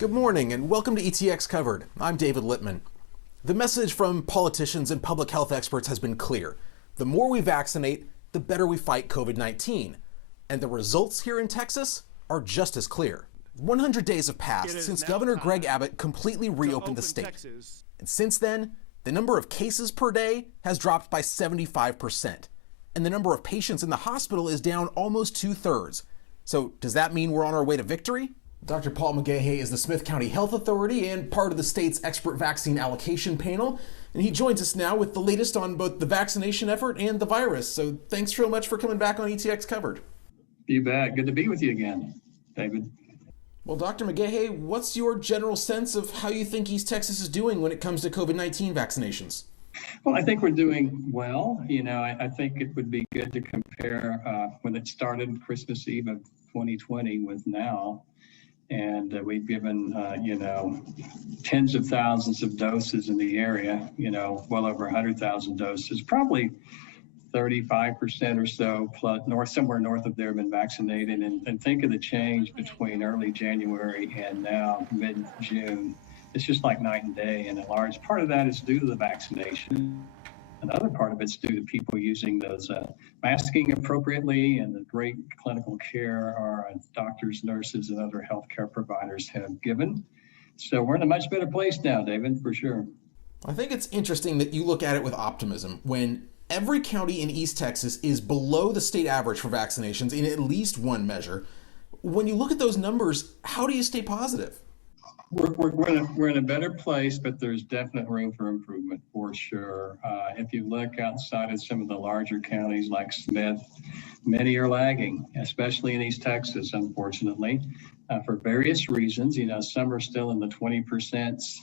Good morning and welcome to ETX Covered. I'm David Littman. The message from politicians and public health experts has been clear. The more we vaccinate, the better we fight COVID-19. And the results here in Texas are just as clear. 100 days have passed since Governor Greg Abbott completely reopened the state. Texas. And since then, the number of cases per day has dropped by 75%. And the number of patients in the hospital is down almost 2/3. So does that mean we're on our way to victory? Dr. Paul McGaha is the Smith County Health Authority and part of the state's expert vaccine allocation panel. And he joins us now with the latest on both the vaccination effort and the virus. So thanks so much for coming back on ETX Covered. You bet. Good to be with you again, David. Well, Dr. McGaha, what's your general sense of how you think East Texas is doing when it comes to COVID-19 vaccinations? Well, I think we're doing well. I think it would be good to compare when it started Christmas Eve of 2020 with now. And we've given, tens of thousands of doses in the area, well over 100,000 doses, probably 35% or so plus somewhere north of there have been vaccinated. And think of the change between early January and now mid-June. It's just like night and day. And a large part of that is due to the vaccination. Another part of it's due to people using those masking appropriately and the great clinical care our doctors, nurses, and other healthcare providers have given. So we're in a much better place now, David, for sure. I think it's interesting that you look at it with optimism when every county in East Texas is below the state average for vaccinations in at least one measure. When you look at those numbers, how do you stay positive? We're in a better place, but there's definite room for improvement for sure. If you look outside of some of the larger counties like Smith, many are lagging, especially in East Texas, unfortunately, for various reasons. Some are still in the 20%.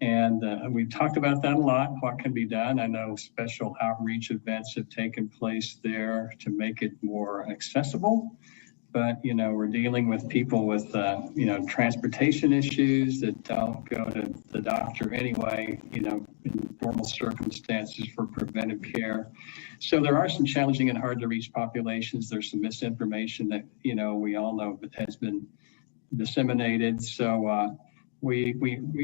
And we've talked about that a lot, what can be done. I know special outreach events have taken place there to make it more accessible. But, we're dealing with people with, transportation issues that don't go to the doctor anyway, in normal circumstances for preventive care. So there are some challenging and hard to reach populations. There's some misinformation that, we all know has been disseminated. So we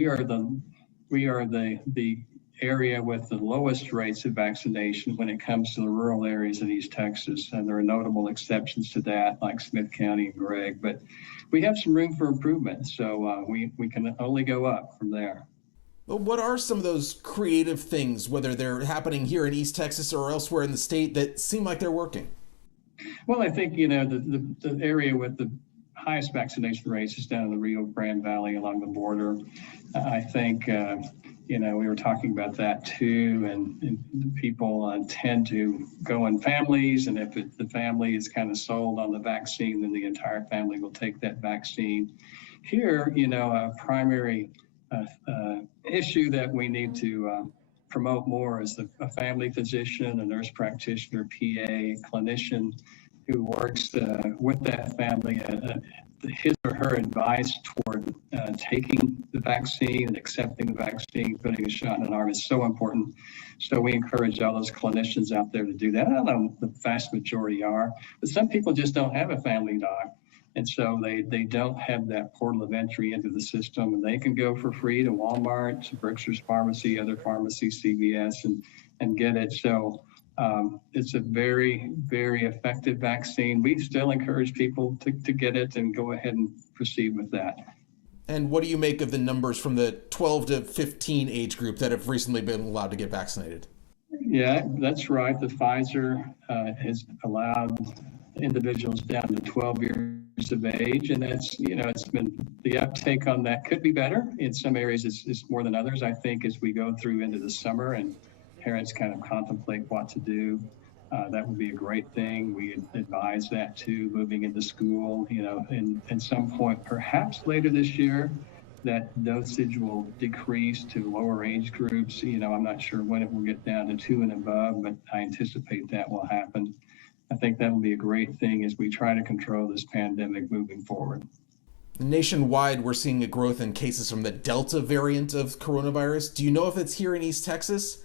are the area with the lowest rates of vaccination when it comes to the rural areas in East Texas. And there are notable exceptions to that, like Smith County and Gregg, but we have some room for improvement. So we can only go up from there. Well, what are some of those creative things, whether they're happening here in East Texas or elsewhere in the state, that seem like they're working? Well, I think, the area with the highest vaccination rates is down in the Rio Grande Valley along the border. I think, we were talking about that too, and people tend to go in families, and if the family is kind of sold on the vaccine, then the entire family will take that vaccine. Here, a primary issue that we need to promote more is a family physician, a nurse practitioner, PA, clinician who works with that family, his or her advice toward taking the vaccine and accepting the vaccine, putting a shot in an arm is so important. So we encourage all those clinicians out there to do that. I don't know, the vast majority are, but some people just don't have a family doc. And so they don't have that portal of entry into the system, and they can go for free to Walmart, to Berkshire's Pharmacy, other pharmacies, CVS, and get it. So it's a very, very effective vaccine. We still encourage people to get it and go ahead and proceed with that. And what do you make of the numbers from the 12 to 15 age group that have recently been allowed to get vaccinated? Yeah, that's right. The Pfizer has allowed individuals down to 12 years of age, and that's, it's been, the uptake on that could be better. In some areas it's more than others. I think as we go through into the summer and parents kind of contemplate what to do, that would be a great thing. We advise that too, moving into school, and at some point, perhaps later this year, that dosage will decrease to lower age groups. I'm not sure when it will get down to 2 and above, but I anticipate that will happen. I think that will be a great thing as we try to control this pandemic moving forward. Nationwide, we're seeing a growth in cases from the Delta variant of coronavirus. Do you know if it's here in East Texas?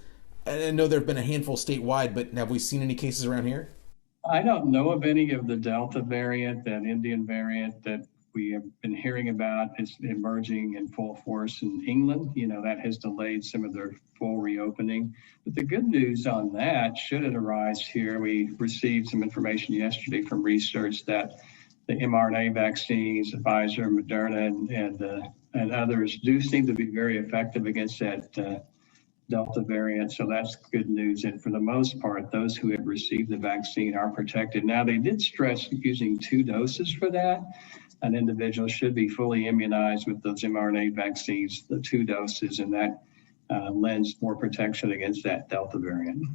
I know there have been a handful statewide, but have we seen any cases around here? I don't know of any of the Delta variant, that Indian variant that we have been hearing about is emerging in full force in England. That has delayed some of their full reopening. But the good news on that, should it arise here, we received some information yesterday from research that the mRNA vaccines, Pfizer, Moderna, and others do seem to be very effective against that Delta variant. So that's good news. And for the most part, those who have received the vaccine are protected. Now, they did stress using 2 doses for that. An individual should be fully immunized with those mRNA vaccines, the 2 doses, and that lends more protection against that Delta variant.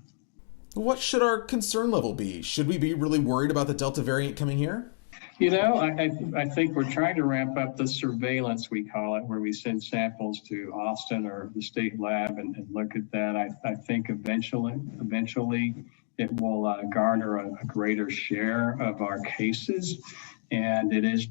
What should our concern level be? Should we be really worried about the Delta variant coming here? I think we're trying to ramp up the surveillance, we call it, where we send samples to Austin or the state lab and look at that. I think eventually it will garner a greater share of our cases, and it is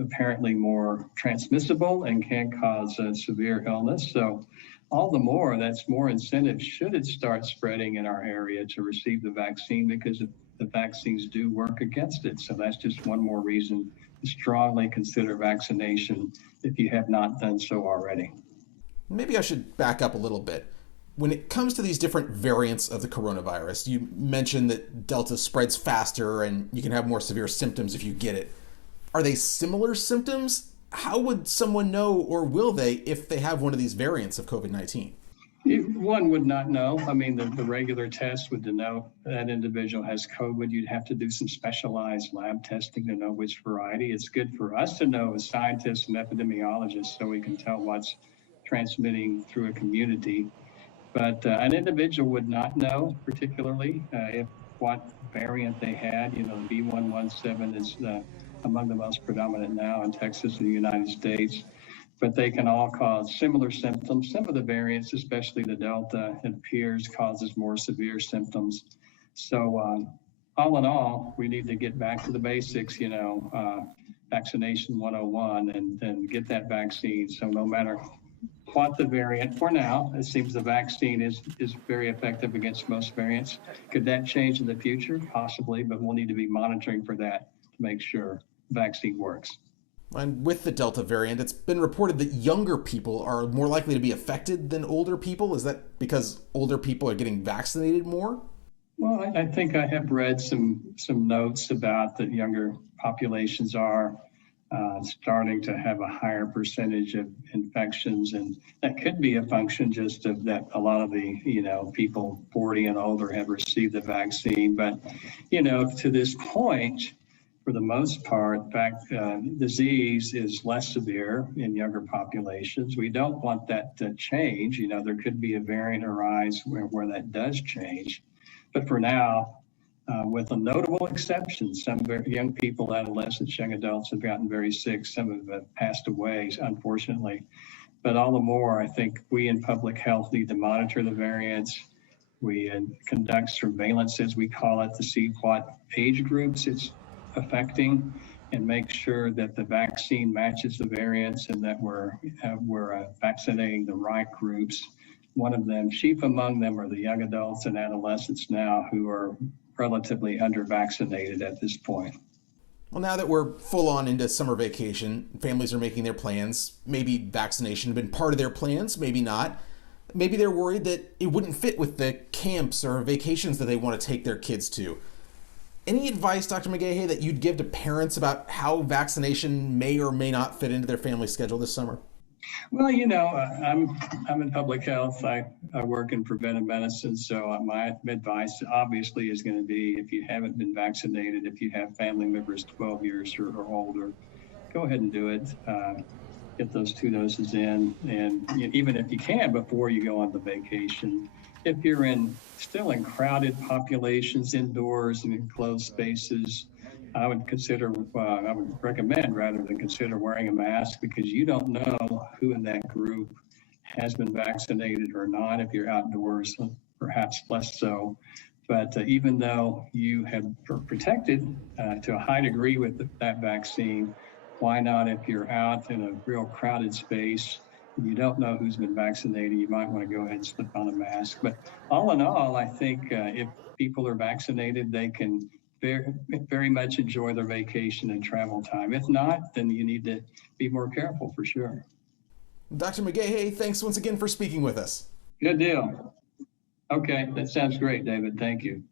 apparently more transmissible and can cause severe illness. So all the more, that's more incentive should it start spreading in our area to receive the vaccine, because the vaccines do work against it. So that's just one more reason to strongly consider vaccination if you have not done so already. Maybe I should back up a little bit. When it comes to these different variants of the coronavirus, you mentioned that Delta spreads faster and you can have more severe symptoms if you get it. Are they similar symptoms? How would someone know, or will they, if they have one of these variants of COVID-19? One would not know. I mean, the regular test would denote that individual has COVID. You'd have to do some specialized lab testing to know which variety. It's good for us to know as scientists and epidemiologists so we can tell what's transmitting through a community. But an individual would not know particularly if what variant they had. B117 is among the most predominant now in Texas and the United States. But they can all cause similar symptoms. Some of the variants, especially the Delta, it appears causes more severe symptoms. So all in all, we need to get back to the basics, vaccination 101 and get that vaccine. So no matter what the variant, for now, it seems the vaccine is very effective against most variants. Could that change in the future? Possibly, but we'll need to be monitoring for that to make sure the vaccine works. And with the Delta variant, it's been reported that younger people are more likely to be affected than older people. Is that because older people are getting vaccinated more? Well, I think I have read some notes about that younger populations are starting to have a higher percentage of infections, and that could be a function just of that a lot of the people 40 and older have received the vaccine. But to this point, for the most part, in fact, disease is less severe in younger populations. We don't want that to change. There could be a variant arise where that does change. But for now, with a notable exception, some young people, adolescents, young adults have gotten very sick. Some have passed away, unfortunately. But all the more, I think we in public health need to monitor the variants. We conduct surveillance, as we call it, to see what age groups it's affecting and make sure that the vaccine matches the variants and that we're vaccinating the right groups. One of them, chief among them, are the young adults and adolescents now who are relatively under-vaccinated at this point. Well, now that we're full on into summer vacation, families are making their plans. Maybe vaccination had been part of their plans, maybe not. Maybe they're worried that it wouldn't fit with the camps or vacations that they want to take their kids to. Any advice, Dr. McGaha, that you'd give to parents about how vaccination may or may not fit into their family schedule this summer? Well, I'm in public health. I work in preventive medicine. So my advice obviously is going to be, if you haven't been vaccinated, if you have family members 12 years or older, go ahead and do it. Get those 2 doses in. And even if you can, before you go on the vacation. If you're still in crowded populations, indoors and enclosed spaces, I would recommend rather than consider wearing a mask, because you don't know who in that group has been vaccinated or not. If you're outdoors, perhaps less so. But even though you have protected to a high degree with that vaccine, why not, if you're out in a real crowded space, you don't know who's been vaccinated, you might want to go ahead and slip on a mask. But all in all, I think if people are vaccinated, they can very, very much enjoy their vacation and travel time. If not, then you need to be more careful for sure. Dr. McGaha, thanks once again for speaking with us. Good deal. Okay, that sounds great, David. Thank you.